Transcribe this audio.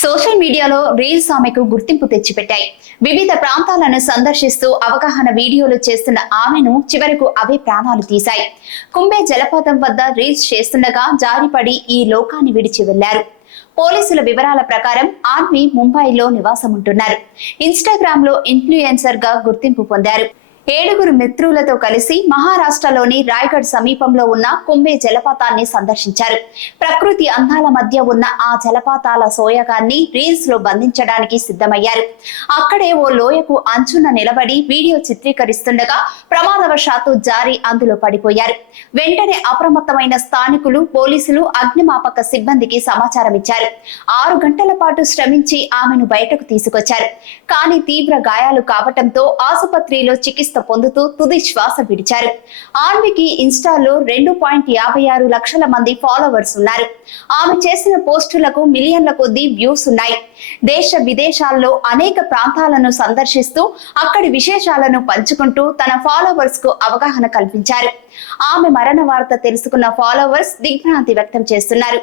Social మీడియాలో reels ఆమెకు గుర్తింపు తెచ్చిపెట్టాయి. వివిధ ప్రాంతాలను సందర్శిస్తూ అవగాహన వీడియోలు చేస్తున్న ఆమెను చివరకు అవే ప్రాణాలు తీశాయి. కుంబే జలపాతం వద్ద రీల్స్ చేస్తుండగా జారిపడి ఈ లోకాన్ని విడిచి వెళ్లారు. పోలీసుల వివరాల ప్రకారం ఆన్వి ముంబైలో నివాసం ఉంటున్నారు. ఇన్స్టాగ్రామ్ లో ఇన్ఫ్లుయెన్సర్ గా గుర్తింపు పొందారు. 7 మిత్రులతో కలిసి మహారాష్ట్రలోని రాయ్గఢ్ సమీపంలో ఉన్న కుంబే జలపాతాన్ని సందర్శించారు. ప్రకృతి అందాల మధ్య ఉన్న ఆ జలపాతాల సోయగాన్ని రీల్స్ లో బంధించడానికి సిద్ధమయ్యారు. అక్కడే ఓ లోయకు అంచున నిలబడి వీడియో చిత్రీకరిస్తుండగా ప్రమాదవశాత్తు జారి అందులో పడిపోయారు. వెంటనే అప్రమత్తమైన స్థానికులు, పోలీసులు, అగ్నిమాపక సిబ్బందికి సమాచారం ఇచ్చారు. 6 గంటల పాటు శ్రమించి ఆమెను బయటకు తీసుకొచ్చారు. కానీ తీవ్ర గాయాలు కావటంతో ఆసుపత్రిలో చికిత్స పొందుతూ తుది శ్వాస విడిచారు. ఆన్వికి ఇన్స్టాలో 2.56 లక్షల మంది ఫాలోవర్స్ ఉన్నారు. ఆమె చేసిన పోస్టులకు మిలియన్ల కొద్దీ వ్యూస్ ఉన్నాయి. దేశ విదేశాల్లో అనేక ప్రాంతాలను సందర్శిస్తూ అక్కడి విశేషాలను పంచుకుంటూ తన ఫాలోవర్స్ కు అవగాహన కల్పించారు. ఆమె మరణ వార్త తెలుసుకున్న ఫాలోవర్స్ దిగ్భ్రాంతి వ్యక్తం చేస్తున్నారు.